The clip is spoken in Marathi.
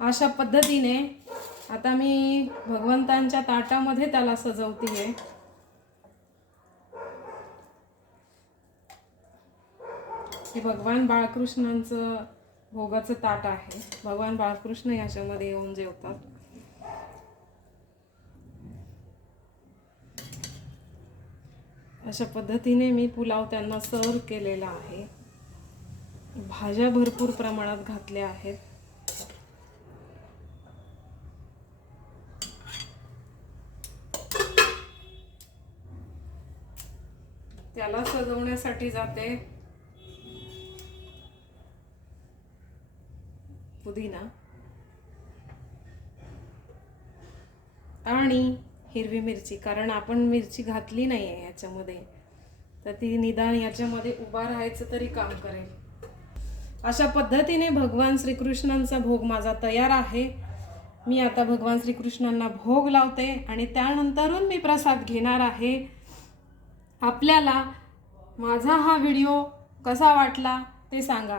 अशा पद्धतीने आता मी भगवंतांच्या ताटामध्ये त्याला सजवते आहे। हे भगवान बाळकृष्णांचं भोगाचं ताट आहे। भगवान बाळकृष्ण याच्यामध्ये येऊन जेवतात। अशा पद्धतीने मी पुलाव त्यांना सर्व केलेला आहे। भाज्या भरपूर प्रमाणात घातल्या आहेत। त्याला सजवण्यासाठी जाते पुदिना आणि हिरवी मिरची, कारण आपण मिरची घातली नाही आहे याच्यामध्ये, तर ती निदान याच्यामध्ये उभा राहायचं तरी काम करेल। अशा पद्धतीने भगवान श्रीकृष्णांचा भोग माझा तयार आहे। मी आता भगवान श्रीकृष्णांना भोग लावते आणि त्यानंतरून मी प्रसाद घेणार आहे। आपल्याला माझा हा व्हिडिओ कसा वाटला ते सांगा।